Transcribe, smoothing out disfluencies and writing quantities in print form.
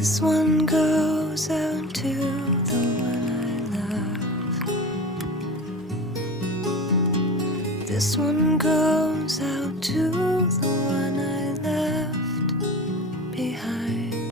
This one goes out to the one I love. This one goes out to the one I